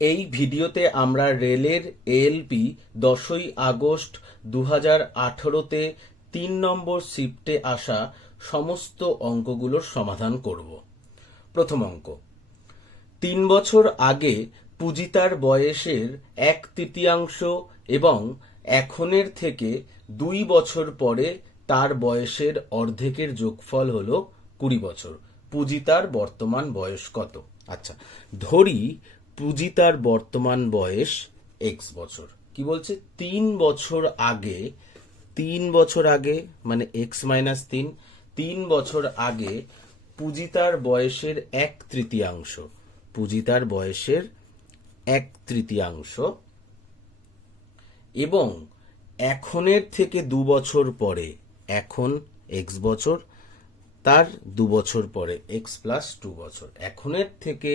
এই ভিডিওতে আমরা রেলের এএলপি 10ই আগস্ট 2018-তে 3 নম্বর শিফটে আসা সমস্ত অঙ্কগুলোর সমাধান করব। প্রথম অঙ্ক, 3 বছর আগে পূজিতার বয়সের 1/3 এবং এখনের থেকে 2 বছর পরে তার বয়সের অর্ধেকের যোগফল হলো 20 বছর। পূজিতার বর্তমান বয়স কত? আচ্ছা, ধরি পূজিতার বর্তমান বয়স এক্স বছর। কি বলছে? 3 বছর আগে মানে x-3, 3 বছর আগে পূজিতার বয়সের 1/3 এবং এখনের থেকে 2 বছর পরে, এখন x বছর, তার 2 বছর পরে x প্লাস 2 বছর, এখনের থেকে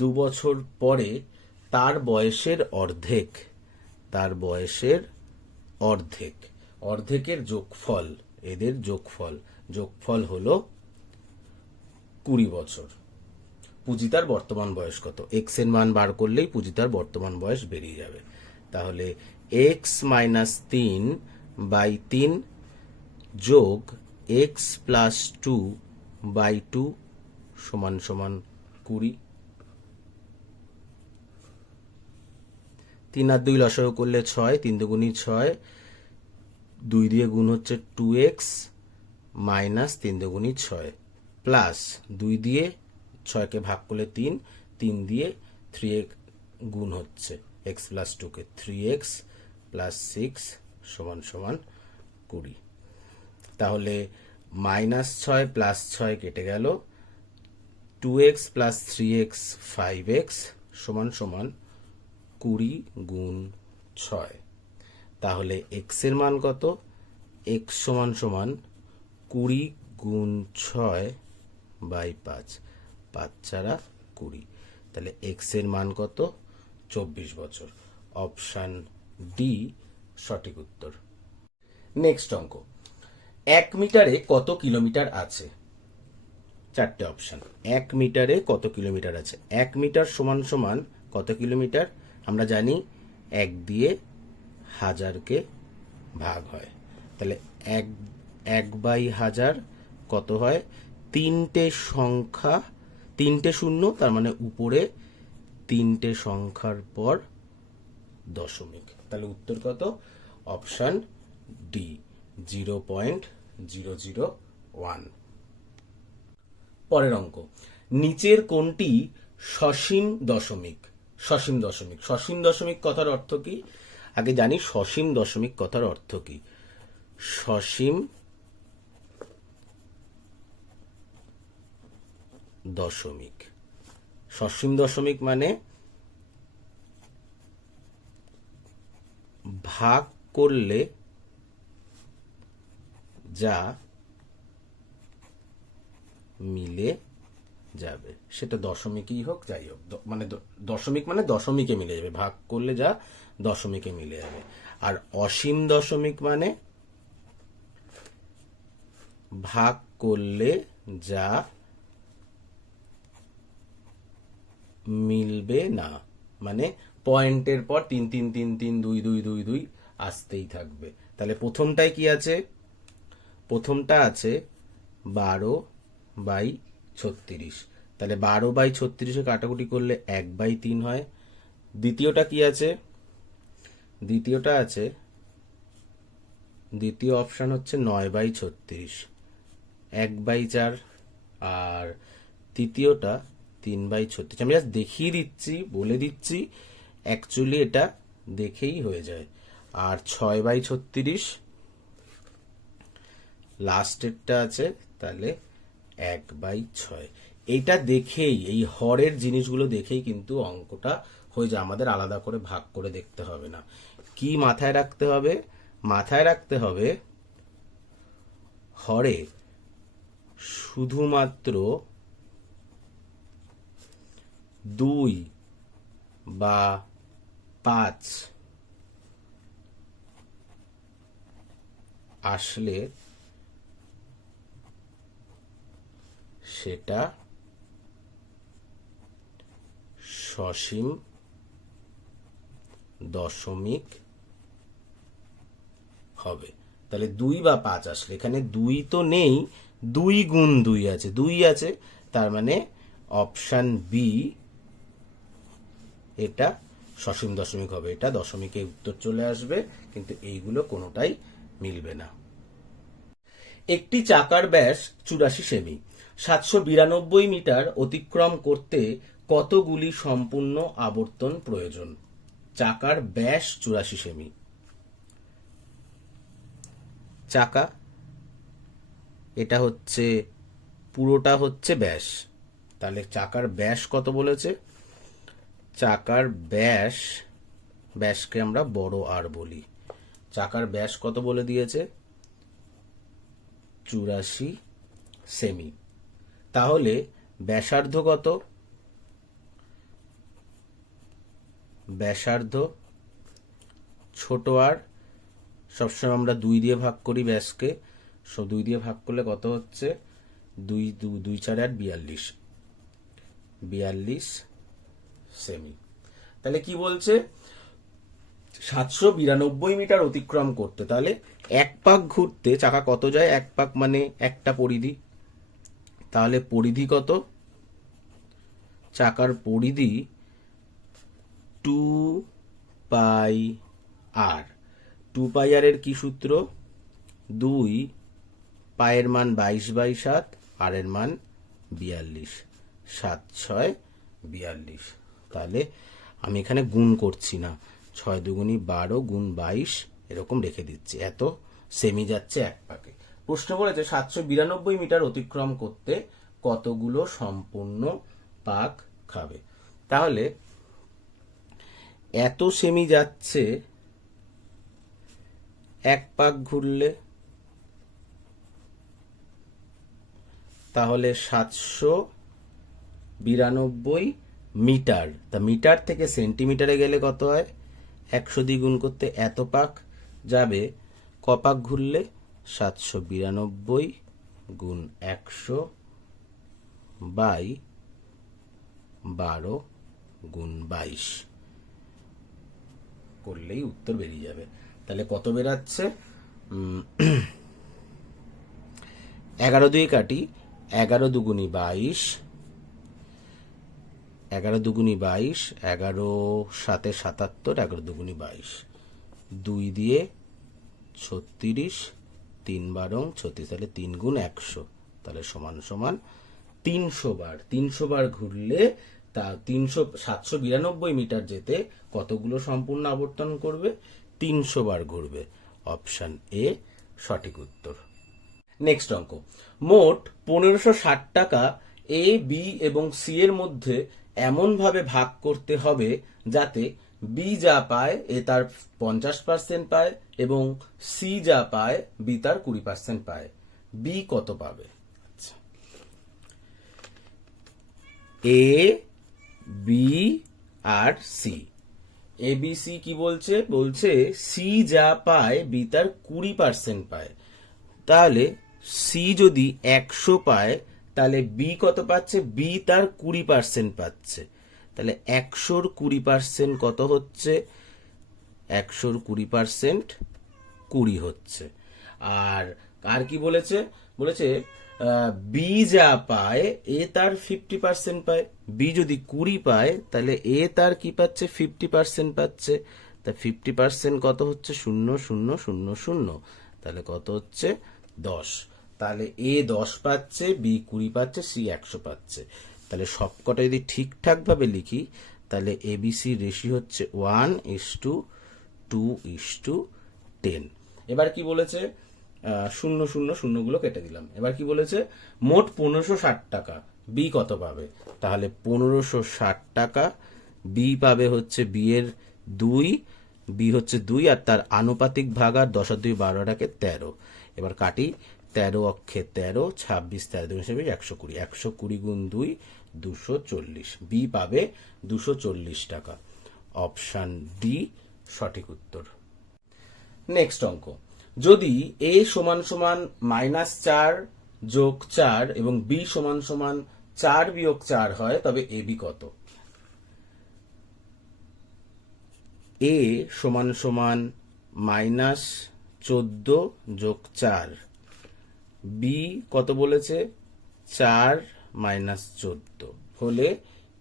2 বছর পরে তার বয়সের অর্ধেকের যোগফল, এদের যোগফল হলো 20 বছর। পূজিতার বর্তমান বয়স কত? এক্স এর মান বার করলেই পূজিতার বর্তমান বয়স বেরিয়ে যাবে। তাহলে x-3/3 যোগ x+2/2 সমান সমান 20। 3 আর 2 লসাগু করলে 6, 3 দুগুণী 6, 2 দিয়ে গুণ হচ্ছে 2x মাইনাস 3 দুগুণী 6 প্লাস 2 দিয়ে 6কে ভাগ করলে 3 দিয়ে 3x গুণ হচ্ছে x প্লাস 2কে, 3x প্লাস 6 সমান সমান 20। তাহলে -6 প্লাস 6 কেটে গেল, 2x প্লাস 3x 5x সমান সমান 20 গুণ 6। তাহলে x এর মান কত? x সমান সমান 20 গুণ 6/5, 5 ছাড়া 20। তাহলে x এর মান কত? 24 বছর। অপশান ডি সঠিক উত্তর। নেক্সট অঙ্ক, 1 মিটারে কত কিলোমিটার আছে? 4টে অপশন। 1 মিটারে কত কিলোমিটার আছে? 1 মিটার সমান সমান কত কিলোমিটার? আমরা জানি 1 দিয়ে 1000কে ভাগ হয়। তাহলে 1/1000 কত হয়? 3টে সংখ্যা, 3টে শূন্য, তার মানে উপরে 3টে সংখ্যার পর দশমিক। তাহলে উত্তর কত? Option D 0.001। পরের অঙ্ক, নিচের কোনটি সসীম দশমিক? সসীম দশমিক কথার অর্থ কি? আগে জানি সসীম দশমিক কথার অর্থ কি। সসীম দশমিক মানে ভাগ করলে যা মিলে যাবে, সেটা দশমিকই হোক যাই হোক, মানে দশমিক মানে দশমিকে মিলে যাবে, ভাগ করলে যা দশমিকে মিলে যাবে। আর অসীম দশমিক মানে ভাগ করলে যা মিলবে না, মানে পয়েন্টের পর 3 3 3 3 2 2 2 2 আসতেই থাকবে। তাহলে প্রথমটায় কি আছে? প্রথমটা আছে 12/36, তাহলে 12/36 কাটাকুটি করলে 1/3 হয়। দ্বিতীয়টা কি আছে? দ্বিতীয় অপশন হচ্ছে 9/36, 1/4। আর তৃতীয়টা 3/36। আমি জাস্ট দেখিয়ে দিচ্ছি, বলে দিচ্ছি, অ্যাকচুয়ালি এটা দেখেই হয়ে যায়। আর 6/36 লাস্টেরটা আছে, তাহলে 1/6। এইটা দেখেই, এই হরের জিনিসগুলো দেখেই কিন্তু অঙ্কটা হয়ে যায়, আমাদের আলাদা করে ভাগ করে দেখতে হবে না। কি মাথায় রাখতে হবে? মাথায় রাখতে হবে হরে শুধুমাত্র 2 বা 5 আসলে সেটা সসীম দশমিক হবে। তাহলে 2 বা 5 আসলে এখানে 2 তো নেই, 2 গুণ 2 আছে, 2 আছে, তার মানে অপশান বি এটা সসীম দশমিক হবে। এটা দশমিকে উত্তর চলে আসবে, কিন্তু এইগুলো কোনোটাই মিলবে না। একটি চাকার ব্যাস 84 সেমি, 792 মিটার অতিক্রম করতে কতগুলি সম্পূর্ণ আবর্তন প্রয়োজন? চাকার ব্যাস 84 সেমি, চাকা এটা হচ্ছে পুরোটা হচ্ছে ব্যাস, তাহলে চাকার ব্যাস কত বলেছে? চাকার ব্যাস, ব্যাসকে আমরা বড় আর বলি, চাকার ব্যাস কত বলে দিয়েছে? 84 সেমি। তাহলে ব্যাসার্ধ কত? ব্যাসার্ধ ছোট আর সবসময় আমরা 2 দিয়ে ভাগ করি ব্যাসকে, 2 দিয়ে ভাগ করলে কত হচ্ছে? 2 2 4 8 42 সেমি। তাহলে কি বলছে? 792 মিটার অতিক্রম করতে, তাহলে এক পাক ঘুরতে চাকা কত যায়? এক পাক মানে একটা পরিধি, তাহলে পরিধি কত? চাকার পরিধি 2 পাই আর। 2 পাই আর এর কি সূত্র? 2 পায়ের মান 22/7, আর এর মান 42, 7 6 42। তাহলে আমি এখানে গুণ করছি না, 6 দুগুণী 12 গুণ 22 এরকম রেখে দিচ্ছি, এত সেমি যাচ্ছে এক পাকে। প্রশ্ন বলেছে 792 মিটার অতিক্রম করতে কতগুলো সম্পূর্ণ পাক খাবে। তাহলে এত সেমি যাচ্ছে এক পাক ঘুরলে, তাহলে 792 মিটার, তা মিটার থেকে সেন্টিমিটারে গেলে কত হয়? 100 দিয়ে গুণ করতে এত পাক যাবে, ক পাক ঘুরলে? 792 গুণ 100 বাই 12 গুণ 22 করলেই উত্তর বেরিয়ে যাবে। তাহলে কত বেরাচ্ছে? 11 দিয়ে কাটি, 11 দুগুণী 22, 11 দুগুণী 22, 11 7 77, 11 দুগুণী 22, 2 দিয়ে 36, 3 12 36, তাহলে 3 গুণ 100, তাহলে সমান সমান 300 বার। 300 বার ঘুরলে তা 792 মিটার যেতে কতগুলো সম্পূর্ণ আবর্তন করবে? 300 বার ঘুরবে। অপশন এ সঠিক উত্তর। নেক্সট অঙ্ক, মোট 1560 টাকা এ, বি এবং সি এর মধ্যে এমন ভাবে ভাগ করতে হবে যাতে বি যা পায় এ তার 50% পায় এবং সি যা পায় বি তার 20% পায়। বি কত পাবে? আচ্ছা, এ, B R C, A B C কি বলছে? বলছে সি যা পায় বি তার 20% পায়। তাহলে সি যদি 100 পায়, তাহলে বি কত পাচ্ছে? বি তার 20% পাচ্ছে। তাহলে 100-র 20% কত হচ্ছে? 100-র 20% 20 হচ্ছে। আর কি বলেছে? বলেছে বি যা পায় এ তার 50% পায়। বি যদি 20 পায়, তাহলে এ তার কি পাচ্ছে? 50% পাচ্ছে। তা 50% কত হচ্ছে? 0 0 0 0, তাহলে কত হচ্ছে? 10। তাহলে এ 10 পাচ্ছে, বি 20 পাচ্ছে, সি 100 পাচ্ছে। তাহলে সবকটা যদি ঠিকঠাক ভাবে লিখি, তাহলে এবিসি রেশিও হচ্ছে 1:2:10। এবার কি বলেছে? 0 0 0 গুলো কেটে দিলাম। এবার কি বলেছে? মোট 1560 টাকা বি কত পাবে? তাহলে 1560 টাকা বি পাবে হচ্ছে বি এর 2, বি হচ্ছে 2 আর তার আনুপাতিক ভাগ, আর 10 আর 2 12 টাকে 13। এবার কাটি, 13 অক্ষে 13, 26 13 2 120, 120 গুণ 2 240। বি পাবে 240 টাকা। অপশন ডি সঠিক উত্তর। নেক্সট অঙ্ক, যদি এ সমান সমান -4 যোগ 4 এবং বি সমান সমান 4 বিয়োগ 4 হয়, তবে এ বি কত? এ সমান সমান -14 যোগ 4, বি কত বলেছে 4 - 14 হলে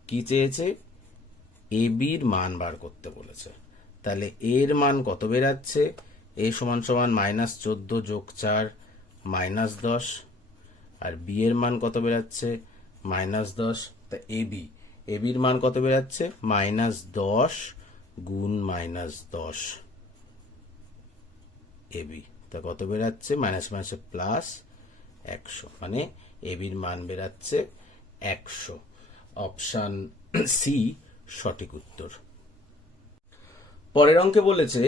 কি চেয়েছে, এ বির মান বার করতে বলেছে। তাহলে এর মান কত বেরাচ্ছে, এ সমান সমান -14 যোগ 4 -10, আর বি এর মান কত বেরাচ্ছে -10। তা এ বির মান কত বেরাচ্ছে -10 গুণ -10 এ বি, তা কত বেরাচ্ছে মাইনাস মাইনাসে প্লাস 100, মানে এ বির মান বেরাচ্ছে 100। অপশান সি সঠিক উত্তর। পরের অঙ্কে বলেছে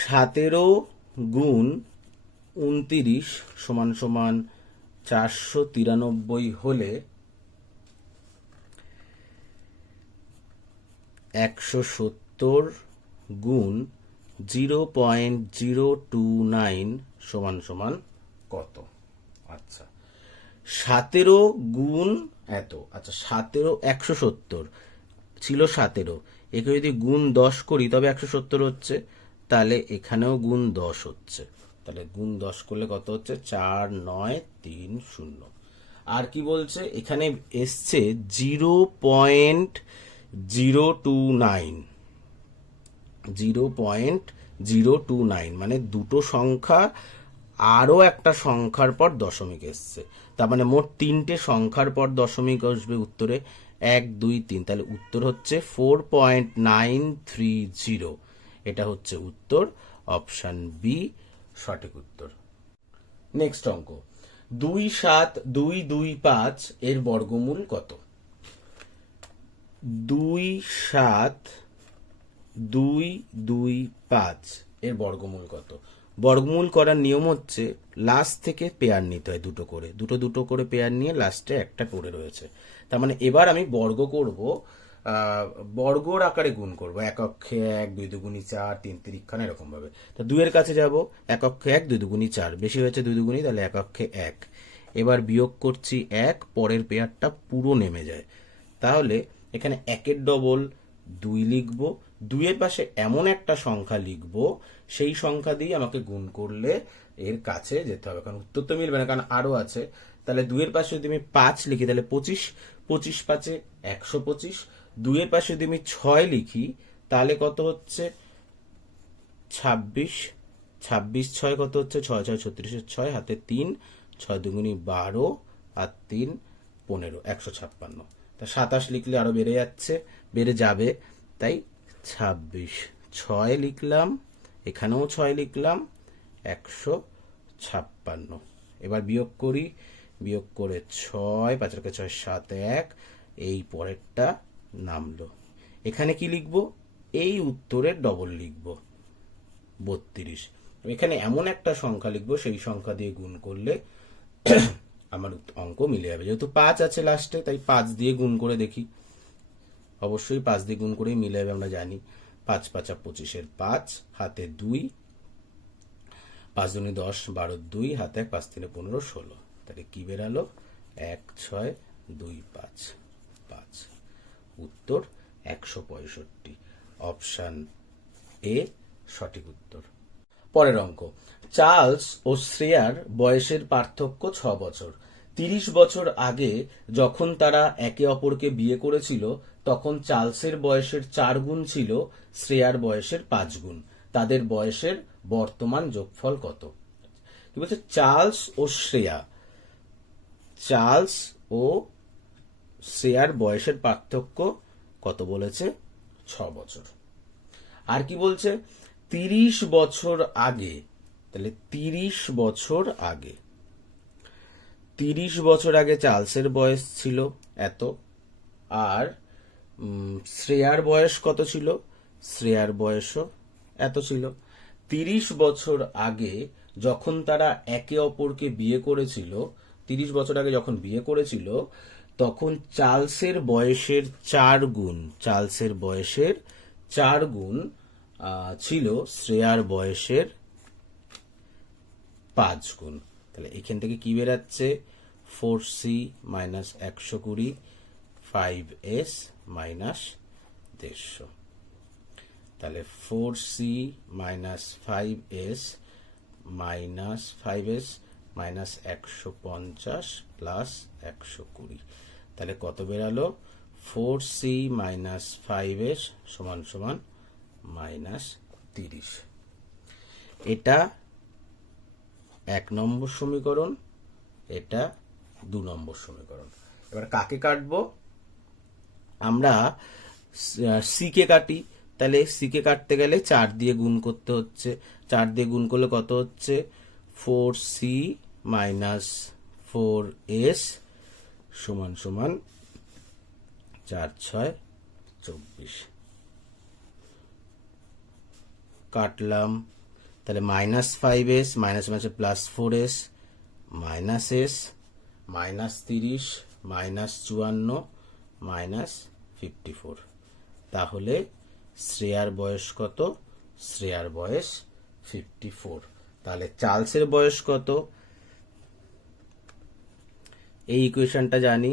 17 গুণ 29 সমান সমান 493 হলে 170 গুণ 0.029 সমান সমান কত? আচ্ছা 17 গুণ এত, আচ্ছা 17 170 ছিল 17, একে যদি গুণ 10 করি তবে 170 হচ্ছে, তাহলে এখানেও গুণ 10 হচ্ছে, তাহলে গুণ 10 করলে কত হচ্ছে 4930। আর কি বলছে এখানে এসছে 0.029, মানে দুটো সংখ্যা আরো একটা সংখ্যার পর দশমিক এসছে, তার মানে মোট 3টে সংখ্যার পর দশমিক আসবে উত্তরে 1 2 3, তাহলে উত্তর হচ্ছে 4.930। এটা হচ্ছে উত্তর, অপশন বি সঠিক উত্তর। নেক্সট অঙ্ক 27225 এর বর্গমূল কত? 27225 এর বর্গমূল কত? বর্গমূল করার নিয়ম হচ্ছে লাস্ট থেকে পেয়ার নিতে হয়, দুটো করে পেয়ার নিয়ে লাস্টে একটা পড়ে রয়েছে। তার মানে এবার আমি বর্গ করব, বর্গর আকারে গুণ করব, এক অক্ষে 1 2 দুগুণী 4 3 তিরিক্ষানা এরকম ভাবে। তো 2 এর কাছে যাব, এক অক্ষে 1 2 দুগুণী 4, বেশি হয়েছে 2 দুগুণী, তাহলে এক অক্ষে 1। এবার বিয়োগ করছি 1, পরের পেয়ারটা পুরো নেমে যায়, তাহলে এখানে 1-এর ডবল 2 লিখব, 2 এর পাশে এমন একটা সংখ্যা লিখব সেই সংখ্যা দিয়ে আমাকে গুণ করলে এর কাছে যেতে হবে, কারণ উত্তর তো মিলবে না, কারণ আরো আছে। তাহলে 2 এর পাশে যদি আমি 5 লিখি তাহলে 25, 25 5 125। 2 এর পাশে যদি আমি 6 লিখি তাহলে কত হচ্ছে 26, 26 6 কত হচ্ছে 6 6 36 6, হাতে 3, 6 দুগুণী 12 আর 3 15, 156। তা 27 লিখলে আরো বেড়ে যাবে, তাই 26 6 লিখলাম, এখানেও 6 লিখলাম, 156। এবার বিয়োগ করি, বিয়োগ করে 6 5 6 7 1, এই পরেরটা নামলো। এখানে কি লিখবো, এই উত্তরের ডবল লিখবো 32। এখানে এমন একটা সংখ্যা লিখবো সেই সংখ্যা দিয়ে গুণ করলে আমার অঙ্ক মিলে যাবে। যেহেতু 5 আছে লাস্টে, তাই 5 দিয়ে গুণ করে দেখি, অবশ্যই 5 দিয়ে গুণ করেই মিলে যাবে, আমরা জানি। 5 5 25 5, হাতে 2, 5 2 10 12 2, হাতে 1, 5 3 15 16, তাহলে কি বেরালো 1 6 2 5 5, উত্তর 165। অপশন এ সঠিক উত্তর। পরের অঙ্ক চার্লস ও শ্রেয়ার বয়সের পার্থক্য 6 বছর। 30 বছর আগে যখন তারা একে অপরকে বিয়ে করেছিল তখন চার্লসের বয়সের 4 গুণ ছিল শ্রেয়ার বয়সের 5 গুণ। তাদের বয়সের বর্তমান যোগফল কত? কি বলছে, চার্লস ও শ্রেয়ার বয়সের পার্থক্য কত বলেছে? 6 বছর। আর কি বলছে 30 বছর আগে, তাহলে 30 বছর আগে, 30 বছর আগে চার্লসের বয়স ছিল এত, আর শ্রেয়ার বয়স কত ছিল? শ্রেয়ার বয়সও এত ছিল। 30 বছর আগে যখন তারা একে অপরকে বিয়ে করেছিল, 30 বছর আগে যখন বিয়ে করেছিল তখন চার্লসের বয়সের 4 গুণ, চার্লসের বয়সের 4 গুণ ছিল শ্রেয়ার বয়সের 5 গুণ। তাহলে এখান থেকে কি বেরাচ্ছে 4c - 120 5s - 150। তাহলে 4c minus 5s minus 5s minus 150 plus 120, তাহলে কত বেরালো? 4c মাইনাস 5s সমান সমান মাইনাস 30। এটা 1 নম্বর সমীকরণ, এটা 2 নম্বর সমীকরণ। এবার কাকে কাটবো? আমরা সি কে কাটি। তাহলে সি কে কাটতে গেলে 4 দিয়ে গুণ করতে হচ্ছে। 4 দিয়ে গুণ করলে কত হচ্ছে? 4c মাইনাস 4s সমান সমান 4 6 24 কাটলাম। তাহলে minus 5s minus minus plus 4s minus s minus 30 minus 54 minus 54। তাহলে শ্রেয়ার বয়স কত? শ্রেয়ার বয়স 54। তাহলে চার্লসের বয়স কত? এই ইকুয়েশনটা জানি,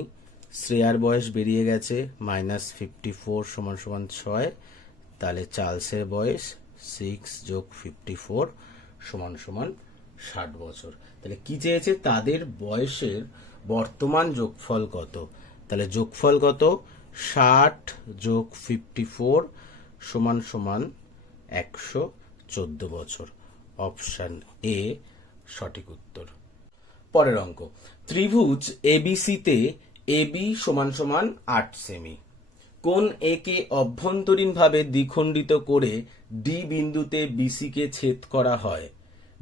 শ্রেয়ার বয়স বেরিয়ে গেছে মাইনাস 54 সমান সমান 6। তাহলে চার্লসের বয়স 6 যোগ 54 সমান সমান 60 বছর। তাহলে কি চেয়েছে? তাদের বয়সের বর্তমান যোগফল কত? তাহলে যোগফল কত? 60 যোগ 54 সমান সমান 114 বছর। অপশন এ সঠিক উত্তর। পরের অঙ্ক, ত্রিভুজ এবিসি তে এবি সমান সমান 8 সেমি। কোণ এ কে অভ্যন্তরীণভাবে দ্বিখণ্ডিত করে ডি বিন্দুতে বিসি কে ছেদ করা হয়।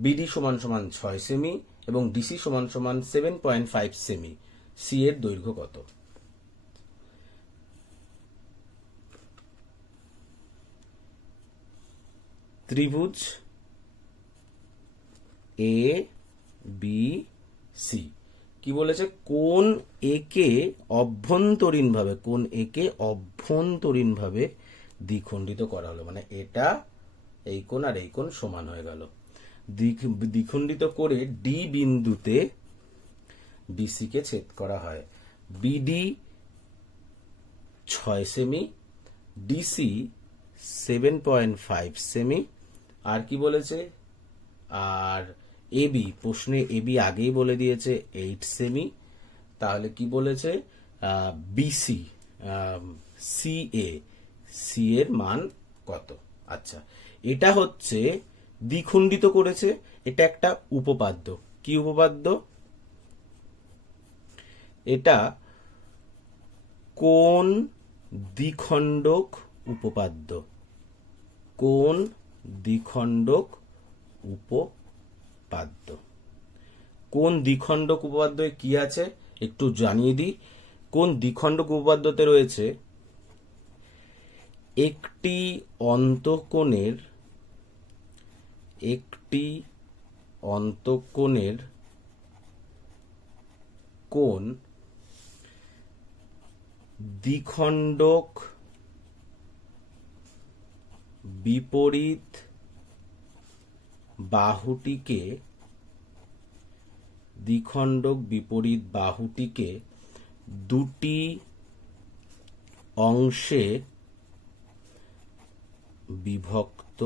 বিডি সমান সমান 6 সেমি এবং ডিসি সমান সমান 7.5 সেমি। সি এর দৈর্ঘ্য কত? ত্রিভুজ এ বি সি কি বলেছে? কোণ এ কে অভ্যন্তরীণভাবে, কোণ এ কে অভ্যন্তরীণভাবে দ্বিখণ্ডিত করা হলো, মানে এটা এই কোণ আর এই কোণ সমান হয়ে গেল। দ্বিখণ্ডিত করে ডি বিন্দুতে বিসি কে ছেদ করা হয়। BD 6 cm, DC 7.5 cm. আর কি বলেছে? আর এবি, প্রশ্নে এবি আগেই বলে দিয়েছে 8 সেমি। তাহলে কি বলেছে? বিসি সি এর মান কত? আচ্ছা, এটা হচ্ছে দ্বিখণ্ডিত করেছে, এটা একটা উপপাদ্য। কি উপপাদ্য? এটা কোণ দ্বিখণ্ডক উপপাদ্য। কোণ দ্বিখণ্ডক উপপাদ্য। কোণ দ্বিখণ্ডক উপপাদ্যে কি আছে একটু জানিয়ে দিই। কোণ দ্বিখণ্ডক উপপাদ্যতে রয়েছে একটি অন্তঃকোণের কোণ দ্বিখণ্ডক বিপরীত বাহুটিকে দুটি অংশে বিভক্ত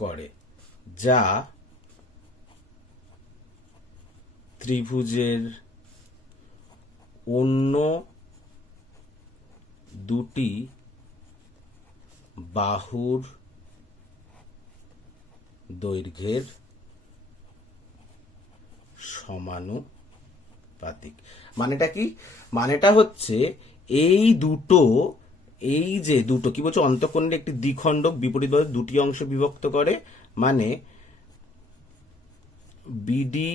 করে, যা ত্রিভুজের অন্য দুটি বাহুর দৈর্ঘ্যের সমানুপাতিক। মানেটা কি? মানেটা হচ্ছে এই যে দুটো কি বলছে? অন্তঃকোণের একটি দ্বিখণ্ডক বিপরীতভাবে দুটি অংশে বিভক্ত করে, মানে বিডি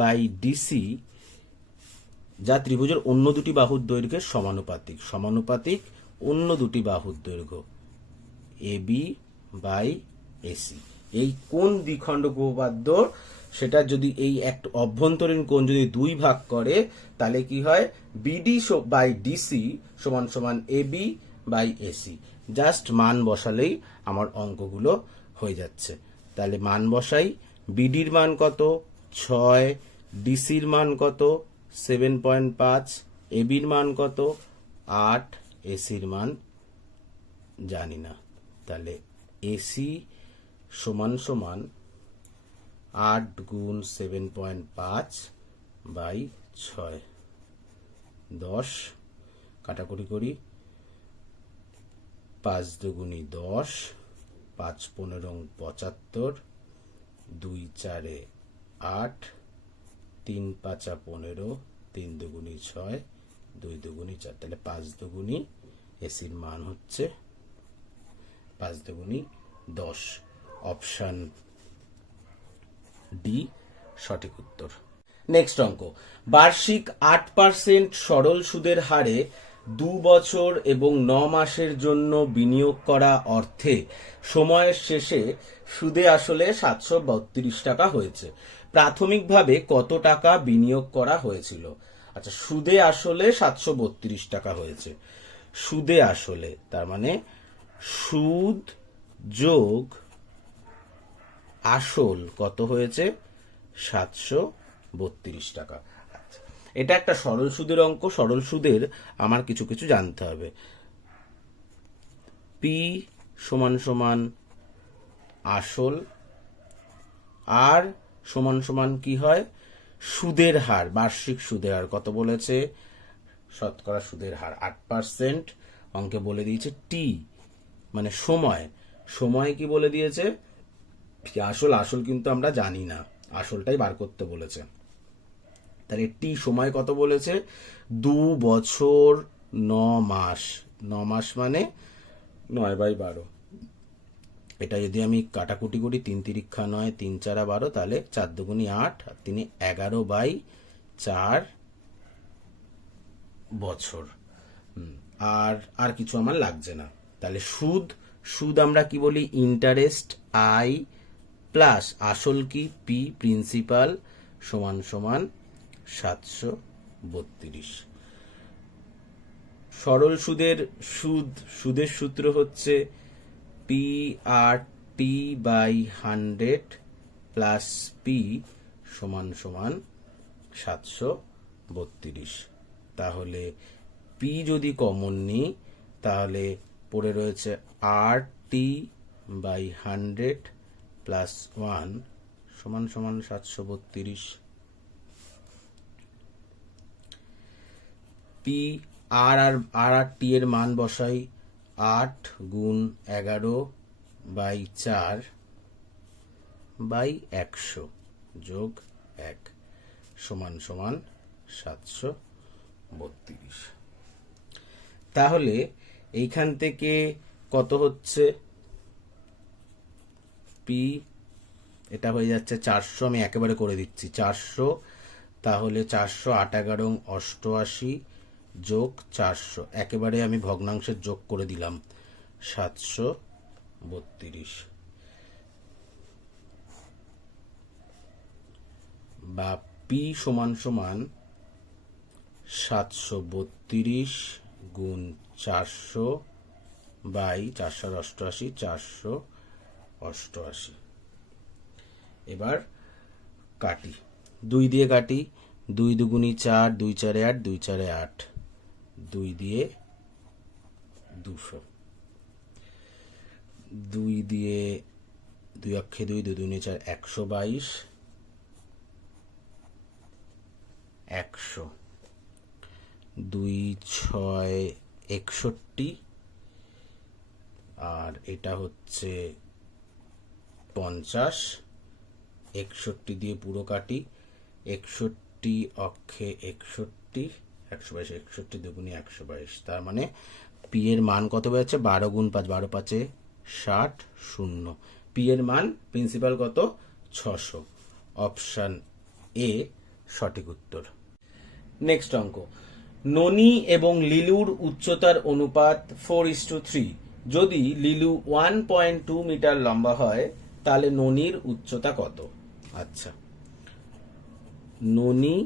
বাই ডিসি যা ত্রিভুজের অন্য দুটি বাহুর দৈর্ঘ্যের সমানুপাতিক অন্য দুটি বাহুর দৈর্ঘ্য এবি বাই এসি। এই কোণ দ্বিখণ্ডক উপপাদ্য, সেটা যদি এই এক অভ্যন্তরীণ কোণ যদি দুই ভাগ করে, তাহলে কি হয়? বিডি বাই ডিসি সমান সমান এবি বাই এসি। জাস্ট মান বসালেই আমার অঙ্কগুলো হয়ে যাচ্ছে। তাহলে মান বসাই। বিডির মান কত? 6। ডিসির মান কত? 7.5। এবির মান কত? 8। এসির মান জানি না। তাহলে এসি সমান সমান 8 গুণ 7.5 বাই 6, 10 কাটাকুটি করি, 5 দুগুণি 10, 5 15 75, 2 4 8, 3 5 15, 3 দুগুণি 6, 2 দুগুণি 4, তাহলে 5 দুগুণি এসির মান হচ্ছে 5 দুগুণি 10। অপশন ডি সঠিক উত্তর। নেক্সট অঙ্ক, বার্ষিক 8% সরল সুদের হারে 2 বছর এবং 9 মাসের জন্য বিনিয়োগ করা অর্থে সময়ের শেষে সুদে আসলে 732 টাকা হয়েছে। প্রাথমিকভাবে কত টাকা বিনিয়োগ করা হয়েছিল? আচ্ছা, সুদে আসলে 732 টাকা হয়েছে। সুদে আসলে তার মানে সুদ যোগ আসল কত হয়েছে? 732 টাকা। এটা একটা সরল সুদের অঙ্ক। সরল সুদের আমার কিছু কিছু জানতে হবে। পি সমান সমান আসল, আর সমান সমান কি হয়? সুদের হার, বার্ষিক সুদের হার কত বলেছে? শতকরা সুদের হার 8%। অঙ্কে বলে দিয়েছে টি মানে সময়। সময় কি বলে দিয়েছে? আসল, আসল কিন্তু আমরা জানি না, আসলটাই বার করতে বলেছে। তাহলে টি সময় কত বলেছে? 2 বছর 9 মাস। 9 মাস মানে 9/12। এটা যদি আমি কাটাকুটি করি, 3 তিরিক্ষা 9, 3 4 12, তাহলে 4 দুগুণি 8 আর 3 11/4 বছর। আর কিছু আমার লাগছে না। তাহলে সুদ, সুদ আমরা কি বলি? ইন্টারেস্ট আই প্লাস আসল কি? পি, প্রিন্সিপাল সমান সমান 732। সরল সুদের সুদের সূত্র হচ্ছে P R T by 100 plus P সমান সমান 732। তাহলে পি যদি কমন নিই তাহলে পড়ে রয়েছে আর টি বাই 100 প্লাস 1 সমান সমান 732। পি আর টি এর মান বসাই। 8 গুণ 11/4 বাই 100 যোগ 1 সমান সমান 732। তাহলে এইখান থেকে কত হচ্ছে? পি এটা হয়ে যাচ্ছে 400, আমি একেবারে করে দিচ্ছি 400। তাহলে 400 8 11 88 যোগ 400, একেবারে আমি ভগ্নাংশের যোগ করে দিলাম 732। বা পি সমান সমান 732 গুণ 400 বাই 488, 488। এবার কাটি, 2 দিয়ে কাটি। 2 দুগুণি 4, 2 4 8, 2 4 8, 2 দিয়ে 200, 2 দিয়ে 2 অক্ষে 2, 2 দুগুণি 4, 122, 100, 2 6 61, আর এটা হচ্ছে 50। 61 দিয়ে পুরো কাটি। 61 অক্ষে 61, 122, 61 দুগুণি 122। তার মানে পি এর মান কত হয়েছে? 12 গুণ 5, 12 5 60, 0। পি এর মান প্রিন্সিপাল কত? 600। অপশন এ সঠিক উত্তর। নেক্সট অঙ্ক, ননি এবং লিলুর উচ্চতার অনুপাত 4:3। যদি লিলু 1.2 মিটার লম্বা হয় তাহলে ননির উচ্চতা কত? আচ্ছা, ননি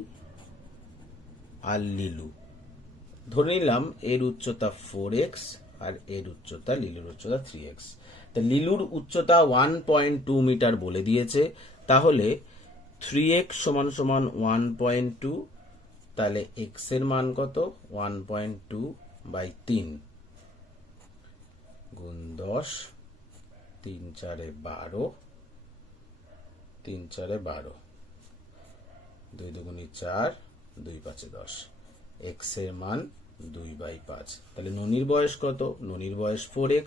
আর লিলু ধরে নিলাম এর উচ্চতা 4x আর এর উচ্চতা, লিলুর উচ্চতা 3x। তা লিলুর উচ্চতা 1.2 মিটার বলে দিয়েছে, তাহলে 3x সমান সমান 1.2। তাহলে x এর মান কত? 1.2/3 গুণ 10, 3 4 12, 3 4 12, 2 দুগুণে 4, 2 5 10, x এর মান 2/5। তাহলে ননির বয়স কত? ননির বয়স 4x,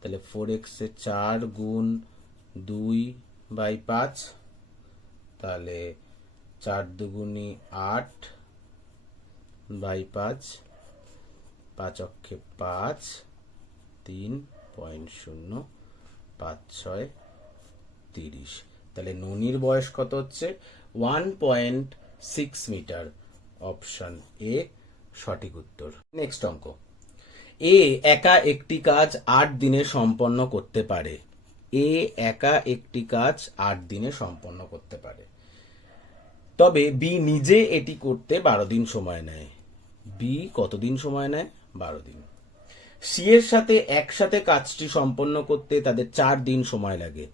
তাহলে 4x এ 4 গুণ 2/5, তাহলে 4 দুগুণে 8/5, 5 অক্ষে 5, 3.0, 5 6 30। তাহলে ননির বয়স কত হচ্ছে? 1.6 মিটার। অপশন এ সঠিক উত্তর। নেক্সট অঙ্ক। এ একা একটি কাজ 8 দিনে সম্পন্ন করতে পারে। এ একা একটি কাজ 8 দিনে সম্পন্ন করতে পারে, তবে বি নিজে এটি করতে 12 দিন সময় নেয়। বি কতদিন সময় নেয়? 12 দিন। সি এর সাথে একসাথে কাজটি সম্পন্ন করতে তাদের 4 দিন সময় লাগে।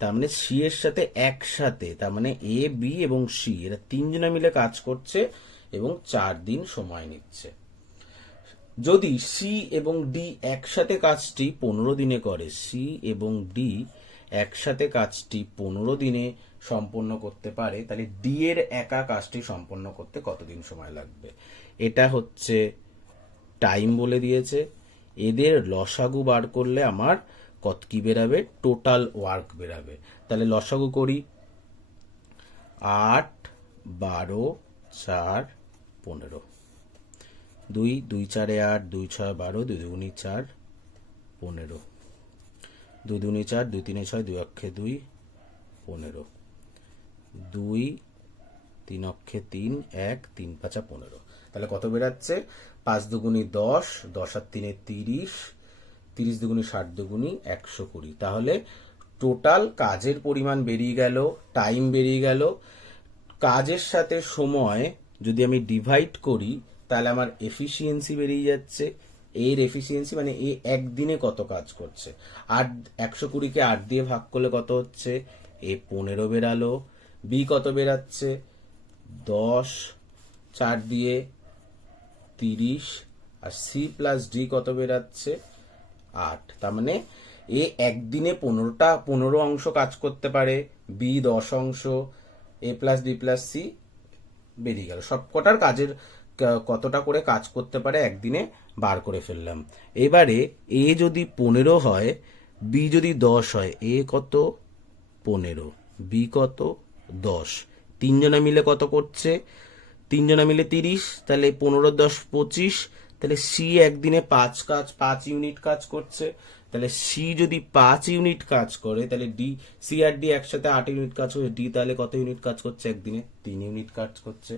তার মানে সি এর সাথে একসাথে, তার মানে এ, বি এবং সি, এরা 3 জনে মিলে কাজ করছে এবং 4 দিন সময় নিচ্ছে। যদি সি এবং ডি একসাথে কাজটি 15 দিনে করে, সি এবং ডি একসাথে কাজটি 15 দিনে সম্পন্ন করতে পারে, তাহলে ডি এর একা কাজটি সম্পন্ন করতে কতদিন সময় লাগবে? এটা হচ্ছে টাইম বলে দিয়েছে। এদের লসাগু বার করলে আমার কত কি বেরাবে? Total work বেরাবে। তাহলে লসাগু করি। 8 12 4 15, 2 2 4 8, 2 6 12, 2 দুগুণে 4 15, 2 দুগুণে 4, 2 3 6, 2 অক্ষে 2 15, 2 3 অক্ষে 3 1, 3 5 15। তাহলে কত বেরাচ্ছে? 5 দুগুণে 10, 10 আর 3 30, 30 দুগুণে 60 দুগুণে 120। তাহলে টোটাল কাজের পরিমাণ বেরিয়ে গেল, টাইম বেরিয়ে গেল। কাজের সাথে সময় যদি আমি ডিভাইড করি তাহলে আমার এফিসিয়েন্সি বেরিয়ে যাচ্ছে। এর এফিসিয়েন্সি মানে এ একদিনে কত কাজ করছে। 120কে 8 দিয়ে ভাগ করলে কত হচ্ছে? এ 15 বেরালো। বি কত বেরাচ্ছে? 10, 4 দিয়ে 30, আর সি প্লাস ডি কত বেরাচ্ছে? 8। তার মানে এ একদিনে 15 অংশ কাজ করতে পারে, বি 10 অংশ, এ প্লাস বি প্লাস সি বেরিয়ে গেল। সবকটার কাজের কতটা করে কাজ করতে পারে একদিনে বার করে ফেললাম। এবারে এ যদি 15 হয়, বি যদি 10 হয়, এ কত? 15, বি কত? 10। 3 জনে মিলে কত করছে? 3 জনে মিলে 30, তাহলে 15 10 25। তাহলে সি একদিনে 5 ইউনিট কাজ করছে। তাহলে সি যদি 5 ইউনিট কাজ করে, তাহলে ডি, সি আর ডি একসাথে 8 ইউনিট কাজ করে। ডি তাহলে কত ইউনিট কাজ করছে একদিনে? 3 ইউনিট কাজ করছে।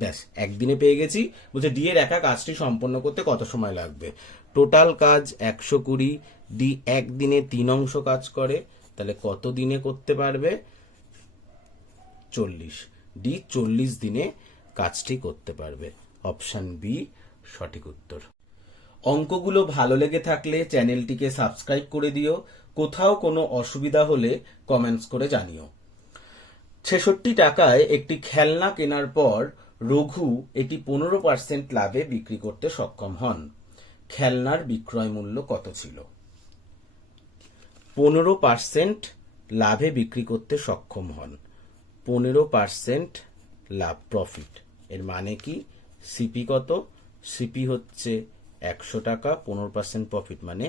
ব্যাস, একদিনে পেয়ে গেছি। বলছে ডি এর একা কাজটি সম্পন্ন করতে কত সময় লাগবে? টোটাল কাজ 120, ডি একদিনে 3 অংশ কাজ করে, তাহলে কত দিনে করতে পারবে? 40। ডি 40 দিনে কাজটি করতে পারবে। অপশন বি সঠিক উত্তর। অঙ্কগুলো ভালো লেগে থাকলে চ্যানেলটিকে সাবস্ক্রাইব করে দিও। কোথাও কোনো অসুবিধা হলে কমেন্টস করে জানিও। 66 টাকায় একটি খেলনা কেনার পর রঘু এটি 15% লাভে বিক্রি করতে সক্ষম হন। খেলনার বিক্রয় মূল্য কত ছিল? 15% লাভে বিক্রি করতে সক্ষম হন। 15% লাভ, প্রফিট। এর মানে কি? সিপি কত? সিপি হচ্ছে 100 টাকা, 15% প্রফিট মানে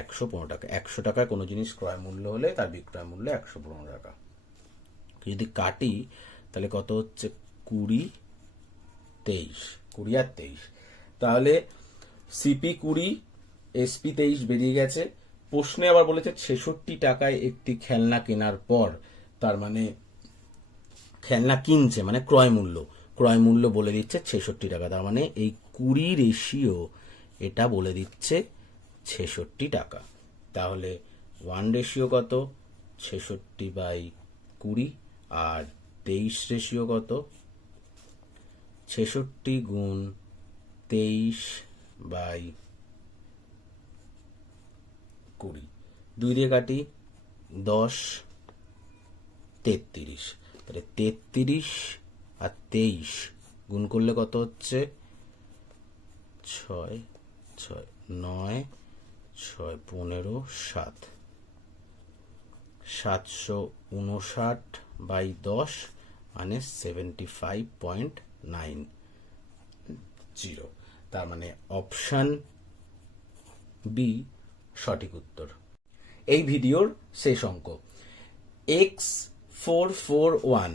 115 টাকা। 100 টাকায় কোনো জিনিস ক্রয় মূল্য হলে তার বিক্রয় মূল্য 115 টাকা। যদি কাটি তাহলে কত হচ্ছে? 20 23, 20 আর 23। তাহলে সিপি 20, এসপি 23 বেরিয়ে গেছে। প্রশ্নে আবার বলেছে 66 টাকায় একটি খেলনা কেনার পর, তার মানে খেলনা কিনছে মানে ক্রয় মূল্য বলে দিচ্ছে 66 টাকা। তার মানে এই 20 রেশিও এটা বলে দিচ্ছে 66 টাকা। তাহলে 1 রেশিও কত? 66/20। আর 23 রেশিও কত? 66 গুণ 23/20। 2 দিয়ে কাটি, 10 33। তাহলে 33 আর 23 গুণ করলে কত হচ্ছে? 6 6 9 6 15 7 759/10 মানে 75.90। তার মানে অপশন বি সঠিক উত্তর। এই ভিডিওর শেষ অঙ্ক x441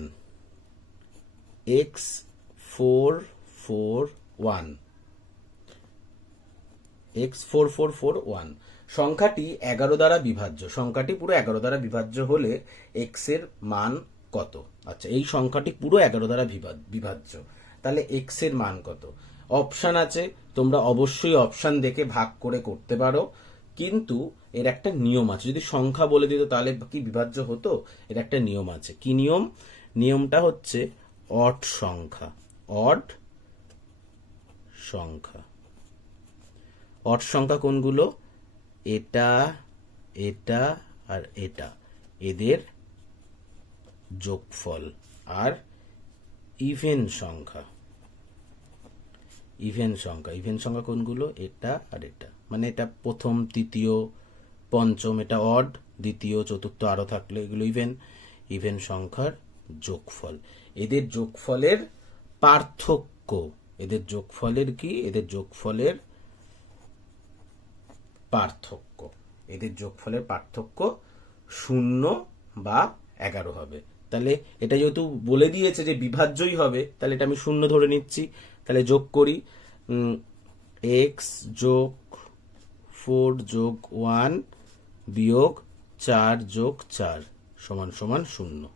x4441 সংখ্যাটি 11 দ্বারা বিভাজ্য। সংখ্যাটি পুরো 11 দ্বারা বিভাজ্য হলে x এর মান কত? আচ্ছা, এই সংখ্যাটি পুরো 11 দ্বারা বিভাজ্য, তাহলে x এর মান কত? অপশন আছে, তোমরা অবশ্যই অপশন দেখে ভাগ করে করতে পারো, কিন্তু এর একটা নিয়ম আছে। যদি সংখ্যা বলে দিত তাহলে কি বিভাজ্য হতো? এর একটা নিয়ম আছে। কি নিয়ম? নিয়মটা হচ্ছে অড সংখ্যা। অড সংখ্যা কোনগুলো? এটা, এটা আর এটা, এদের যোগফল। আর ইভেন সংখ্যা কোনগুলো? এটা আর এটা, মানে এটা প্রথম, তৃতীয়, পঞ্চম, এটা অড, দ্বিতীয়, চতুর্থ আরো থাকলে এগুলো ইভেন সংখ্যার যোগফল। এদের যোগফলের পার্থক্য, এদের যোগফলের কি? এদের যোগফলের পার্থক্য 0 বা 11 হবে। তাহলে এটা যেহেতু বলে দিয়েছে যে বিভাজ্যই হবে, তাহলে এটা আমি 0 ধরে নিচ্ছি। তাহলে যোগ করি, x যোগ 4 যোগ 1 বিয়োগ 4 যোগ 4 সমান সমান 0।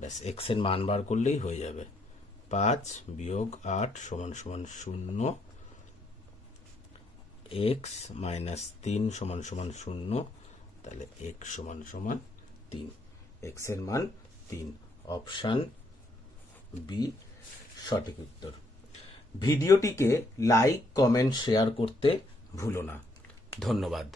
ব্যাস, x এর মান বার করলেই হয়ে যাবে। 5 বিয়োগ 8 সমান সমান 0, x মাইনাস 3 সমান সমান 0, তাহলে x সমান সমান 3। x এর মান 3। অপশন বি সঠিক উত্তর। ভিডিওটিকে লাইক, কমেন্ট, শেয়ার করতে ভুলো না। ধন্যবাদ।